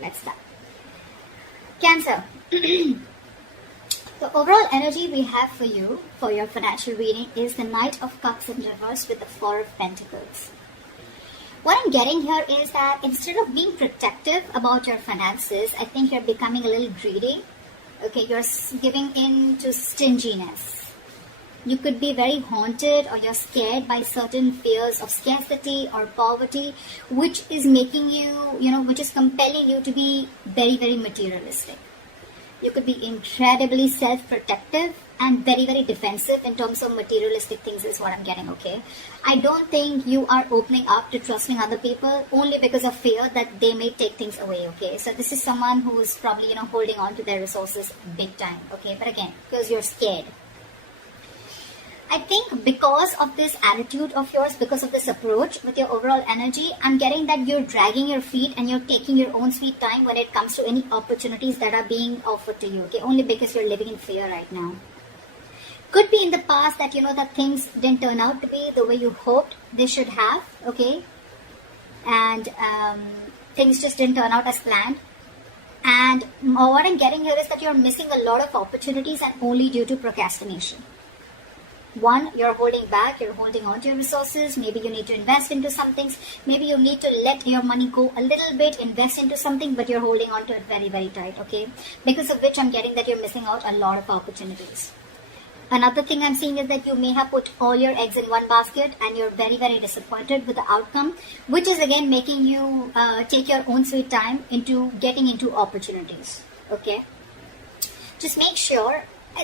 let's start. Cancer. The overall energy we have for you, for your financial reading, is the Knight of Cups in reverse with the Four of Pentacles. What I'm getting here is that instead of being protective about your finances, I think you're becoming a little greedy. Okay, you're giving in to stinginess. You could be very haunted or you're scared by certain fears of scarcity or poverty, which is making you, which is compelling you to be very, very materialistic. You could be incredibly self-protective and very, very defensive in terms of materialistic things is what I'm getting, okay? I don't think you are opening up to trusting other people only because of fear that they may take things away, okay? So this is someone who's probably, holding on to their resources big time, okay? But again, because you're scared. I think because of this attitude of yours, because of this approach with your overall energy, I'm getting that you're dragging your feet and you're taking your own sweet time when it comes to any opportunities that are being offered to you, okay? Only because you're living in fear right now. Could be in the past that, that things didn't turn out to be the way you hoped they should have, okay? And things just didn't turn out as planned. And what I'm getting here is that you're missing a lot of opportunities and only due to procrastination. One, you're holding back, you're holding on to your resources. Maybe you need to invest into some things. Maybe you need to let your money go a little bit, invest into something, but you're holding on to it very, very tight, okay? Because of which I'm getting that you're missing out a lot of opportunities. Another thing I'm seeing is that you may have put all your eggs in one basket and you're very, very disappointed with the outcome, which is again making you take your own sweet time into getting into opportunities, okay? Just make sure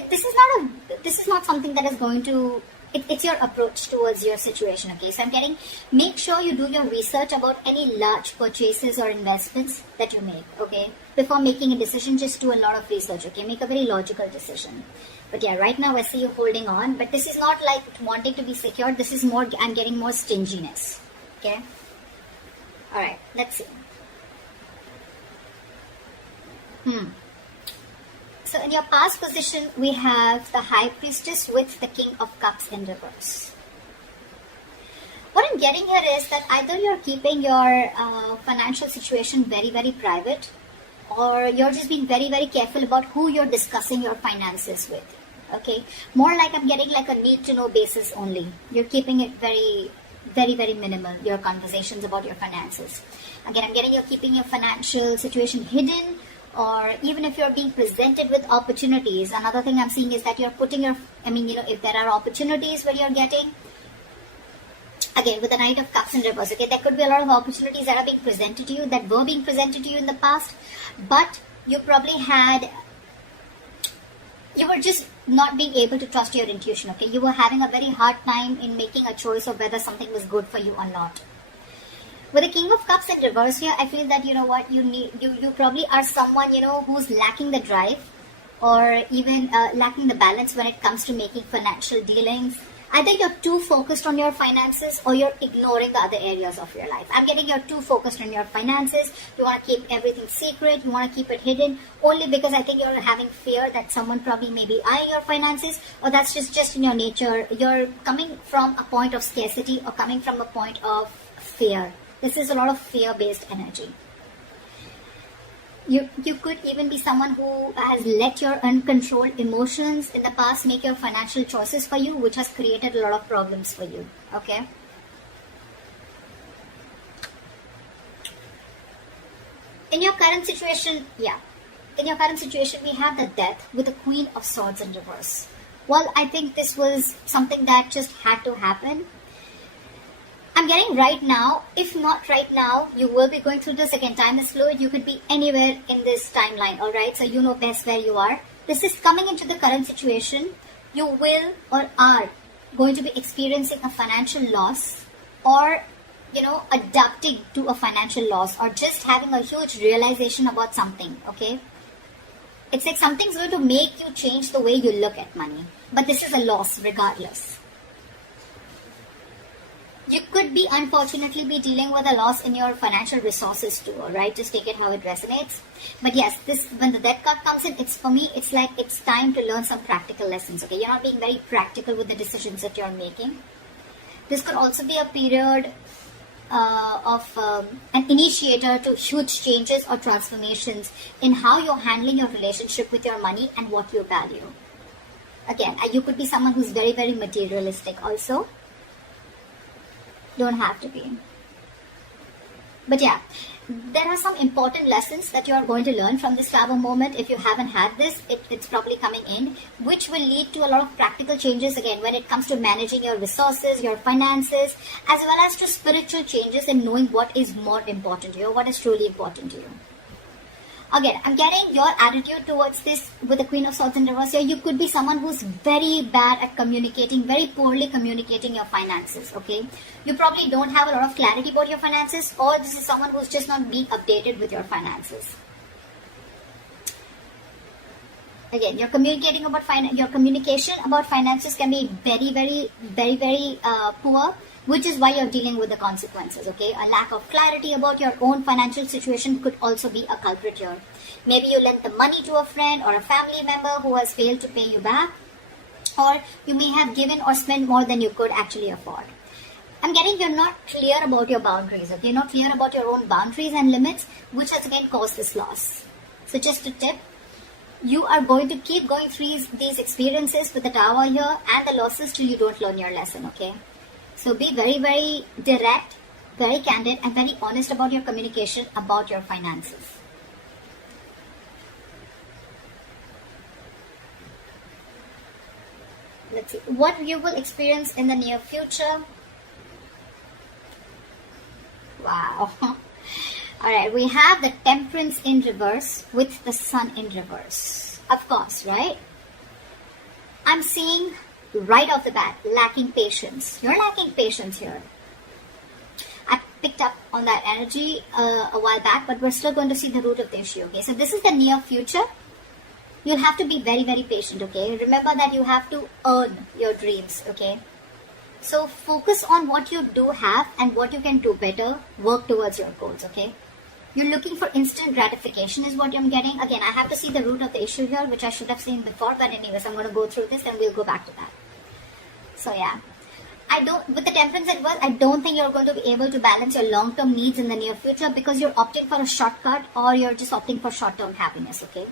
this is not something that is going to, it's your approach towards your situation, okay? So I'm getting, make sure you do your research about any large purchases or investments that you make, okay? Before making a decision, just do a lot of research, okay? Make a very logical decision. But yeah, right now I see you holding on, but this is not like wanting to be secure. This is more, I'm getting more stinginess, okay? All right, let's see. So in your past position, we have the High Priestess with the King of Cups in reverse. What I'm getting here is that either you're keeping your financial situation very, very private, or you're just being very, very careful about who you're discussing your finances with, okay? More like I'm getting like a need-to-know basis only. You're keeping it very, very, very minimal, your conversations about your finances. Again, I'm getting you're keeping your financial situation hidden, or even if you're being presented with opportunities. Another thing I'm seeing is that you're putting your, if there are opportunities where you're getting, again, with the Knight of Cups in reverse, okay, there could be a lot of opportunities that are being presented to you, that were being presented to you in the past, but you probably you were just not being able to trust your intuition, okay? You were having a very hard time in making a choice of whether something was good for you or not. With the King of Cups in reverse here, I feel that, you probably are someone, who's lacking the drive or even lacking the balance when it comes to making financial dealings. Either you're too focused on your finances or you're ignoring the other areas of your life. I'm getting you're too focused on your finances. You want to keep everything secret. You want to keep it hidden only because I think you're having fear that someone probably may be eyeing your finances, or that's just in your nature. You're coming from a point of scarcity or coming from a point of fear. This is a lot of fear-based energy. You could even be someone who has let your uncontrolled emotions in the past make your financial choices for you, which has created a lot of problems for you, okay? In your current situation, we have the Death with the Queen of Swords in reverse. Well, I think this was something that just had to happen. I'm getting right now, if not right now, you will be going through this again. Time is fluid. You could be anywhere in this timeline, all right? So you know best where you are. This is coming into the current situation. You will or are going to be experiencing a financial loss, or, adapting to a financial loss, or just having a huge realization about something, okay? It's like something's going to make you change the way you look at money. But this is a loss regardless. You could be, unfortunately, be dealing with a loss in your financial resources too, alright? Just take it how it resonates. But yes, when the Death card comes in, for me, it's like it's time to learn some practical lessons, okay? You're not being very practical with the decisions that you're making. This could also be a period an initiator to huge changes or transformations in how you're handling your relationship with your money and what you value. Again, you could be someone who's very, very materialistic also. Don't have to be. But yeah, there are some important lessons that you are going to learn from this flower moment. If you haven't had this, it's probably coming in, which will lead to a lot of practical changes again when it comes to managing your resources, your finances, as well as to spiritual changes in knowing what is more important to you, what is truly important to you. Again, I'm getting your attitude towards this with the Queen of Swords in reverse here. You could be someone who's very bad at communicating, very poorly communicating your finances, okay? You probably don't have a lot of clarity about your finances, or this is someone who's just not being updated with your finances. Again, your communication about finances can be very poor, which is why you're dealing with the consequences, okay? A lack of clarity about your own financial situation could also be a culprit here. Maybe you lent the money to a friend or a family member who has failed to pay you back, or you may have given or spent more than you could actually afford. I'm getting you're not clear about your boundaries, okay? You're not clear about your own boundaries and limits, which has again caused this loss. So just a tip, you are going to keep going through these experiences with the Tower here and the losses till you don't learn your lesson, okay? So be very, very direct, very candid, and very honest about your communication about your finances. Let's see what you will experience in the near future. Wow. Alright, we have the Temperance in reverse with the Sun in reverse. Of course, right? I'm seeing right off the bat, lacking patience. You're lacking patience here. I picked up on that energy a while back, but we're still going to see the root of the issue, okay? So this is the near future. You'll have to be very, very patient, okay? Remember that you have to earn your dreams, okay? So focus on what you do have and what you can do better. Work towards your goals, okay? You're looking for instant gratification is what I'm getting. Again, I have to see the root of the issue here, which I should have seen before. But anyways, I'm going to go through this and we'll go back to that. So yeah, with the Temperance in reverse, I don't think you're going to be able to balance your long-term needs in the near future because you're opting for a shortcut or you're just opting for short-term happiness, okay?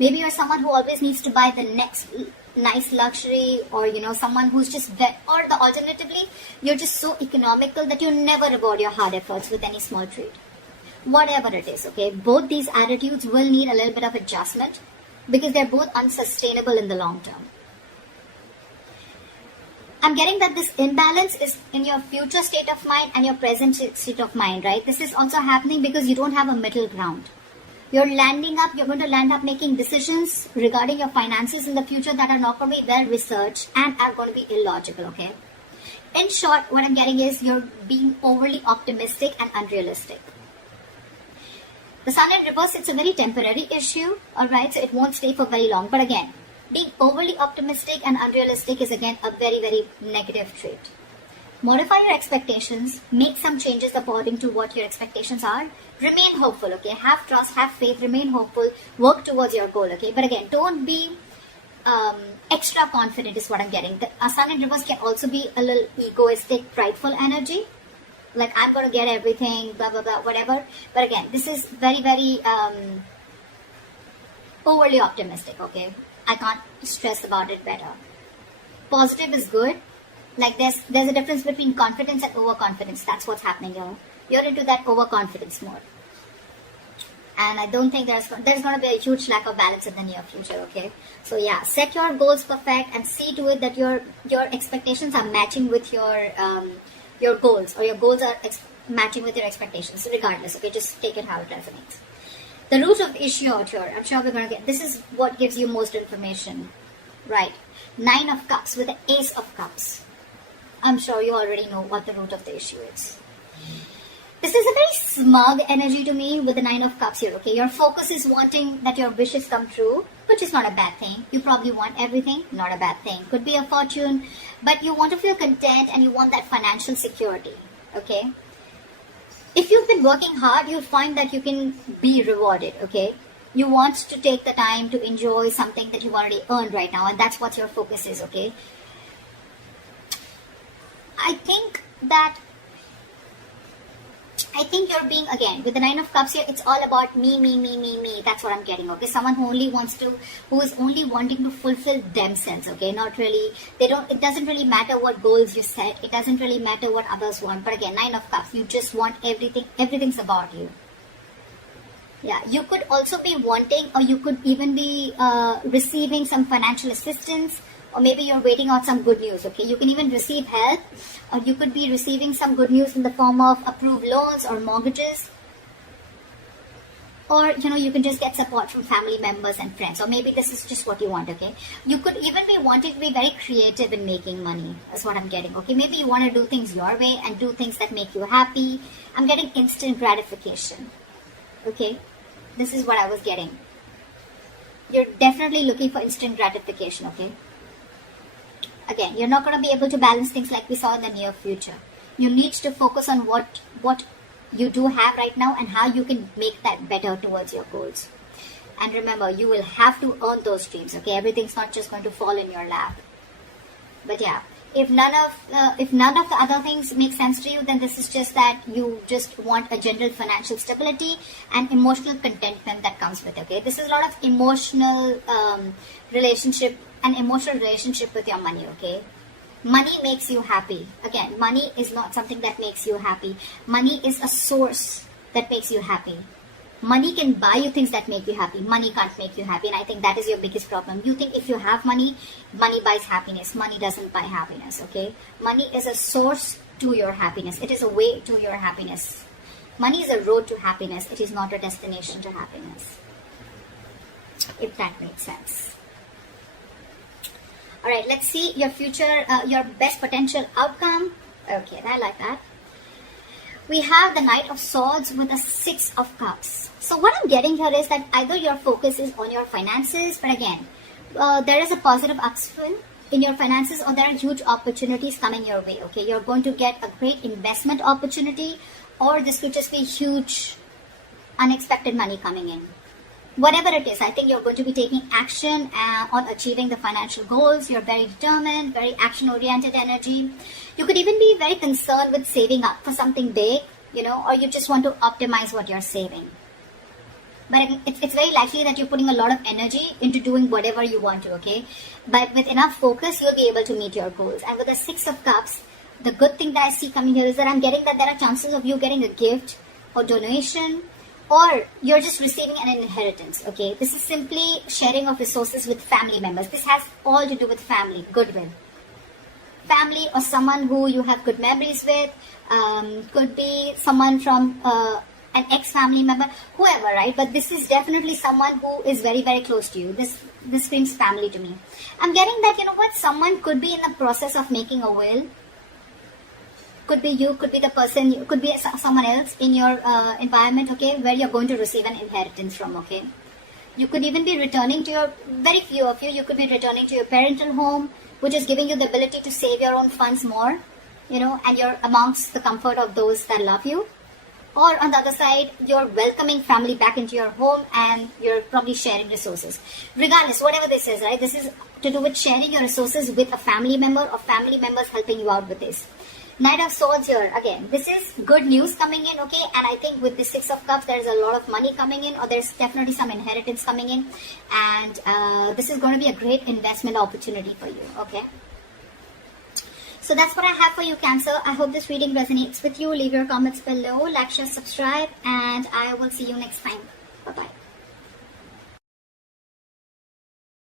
Maybe you're someone who always needs to buy the next nice luxury, or someone who's just or the alternatively, you're just so economical that you never reward your hard efforts with any small treat. Whatever it is, okay? Both these attitudes will need a little bit of adjustment because they're both unsustainable in the long term. I'm getting that this imbalance is in your future state of mind and your present state of mind, right? This is also happening because you don't have a middle ground. You're going to land up making decisions regarding your finances in the future that are not going to be well researched and are going to be illogical, okay? In short, what I'm getting is you're being overly optimistic and unrealistic. The Sun in reverse, it's a very temporary issue, alright? So it won't stay for very long. But again, being overly optimistic and unrealistic is again a very, very negative trait. Modify your expectations, make some changes according to what your expectations are. Remain hopeful, okay? Have trust, have faith, remain hopeful, work towards your goal, okay? But again, don't be extra confident is what I'm getting. The Sun in reverse can also be a little egoistic, prideful energy. Like, I'm going to get everything, blah, blah, blah, whatever. But again, this is very, very overly optimistic, okay? I can't stress about it better. Positive is good. Like, there's a difference between confidence and overconfidence. That's what's happening here. You're into that overconfidence mode. And I don't think there's going to be a huge lack of balance in the near future, okay? So yeah, set your goals perfect and see to it that your expectations are matching with your goals, or your goals are matching with your expectations. So regardless, okay, just take it how it resonates. The root of the issue out here, I'm sure we're going to get, this is what gives you most information, right? 9 of Cups with the Ace of Cups. I'm sure you already know what the root of the issue is. This is a very smug energy to me with the 9 of Cups here, okay? Your focus is wanting that your wishes come true, which is not a bad thing. You probably want everything, not a bad thing. Could be a fortune, but you want to feel content and you want that financial security, okay? If you've been working hard, you'll find that you can be rewarded, okay? You want to take the time to enjoy something that you've already earned right now, and that's what your focus is, okay? I think that I think you're being, again, with the Nine of Cups here, it's all about me, me, me, me, me. That's what I'm getting, okay? Someone who who is only wanting to fulfill themselves, okay? Not really, it doesn't really matter what goals you set. It doesn't really matter what others want. But again, Nine of Cups, you just want everything's about you. Yeah, you could also be wanting, or you could even be receiving some financial assistance, or maybe you're waiting on some good news, okay? You can even receive help, or you could be receiving some good news in the form of approved loans or mortgages, or you can just get support from family members and friends, or maybe this is just what you want, okay? You could even be wanting to be very creative in making money. That's what I'm getting, okay? Maybe you want to do things your way and do things that make you happy. I'm getting instant gratification, okay? This is what I was getting. You're definitely looking for instant gratification, okay? Again, you're not going to be able to balance things like we saw in the near future. You need to focus on what you do have right now and how you can make that better towards your goals. And remember, you will have to earn those dreams, okay? Everything's not just going to fall in your lap. But yeah, if none of the other things make sense to you, then this is just that you just want a general financial stability and emotional contentment that comes with it, okay? This is a lot of emotional relationship with your money, okay? Money makes you happy. Again, money is not something that makes you happy. Money is a source that makes you happy. Money can buy you things that make you happy. Money can't make you happy, and I think that is your biggest problem. You think if you have money, money buys happiness. Money doesn't buy happiness, okay? Money is a source to your happiness. It is a way to your happiness. Money is a road to happiness. It is not a destination to happiness. If that makes sense. All right, let's see your future, your best potential outcome. Okay, I like that. We have the Knight of Swords with the Six of Cups. So what I'm getting here is that either your focus is on your finances, but again, there is a positive upswing in your finances, or there are huge opportunities coming your way, okay? You're going to get a great investment opportunity, or this could just be huge unexpected money coming in. Whatever it is, I think you're going to be taking action on achieving the financial goals. You're very determined, very action-oriented energy. You could even be very concerned with saving up for something big, or you just want to optimize what you're saving. But it's very likely that you're putting a lot of energy into doing whatever you want to, okay? But with enough focus, you'll be able to meet your goals. And with the Six of Cups, the good thing that I see coming here is that I'm getting that there are chances of you getting a gift or donation, or you're just receiving an inheritance, okay? This is simply sharing of resources with family members. This has all to do with family, goodwill. Family or someone who you have good memories with, could be someone from an ex-family member, whoever, right? But this is definitely someone who is very, very close to you. This screams family to me. I'm getting that, someone could be in the process of making a will. Could be you, could be the person, could be someone else in your environment, okay, where you're going to receive an inheritance from, okay. You could even be returning to very few of you could be returning to your parental home, which is giving you the ability to save your own funds more, and you're amongst the comfort of those that love you. Or on the other side, you're welcoming family back into your home and you're probably sharing resources. Regardless, whatever this is, right, this is to do with sharing your resources with a family member or family members helping you out with this. Knight of Swords here, again, this is good news coming in, okay? And I think with the Six of Cups, there's a lot of money coming in, or there's definitely some inheritance coming in. And this is going to be a great investment opportunity for you, okay? So that's what I have for you, Cancer. I hope this reading resonates with you. Leave your comments below, like, share, subscribe, and I will see you next time. Bye-bye.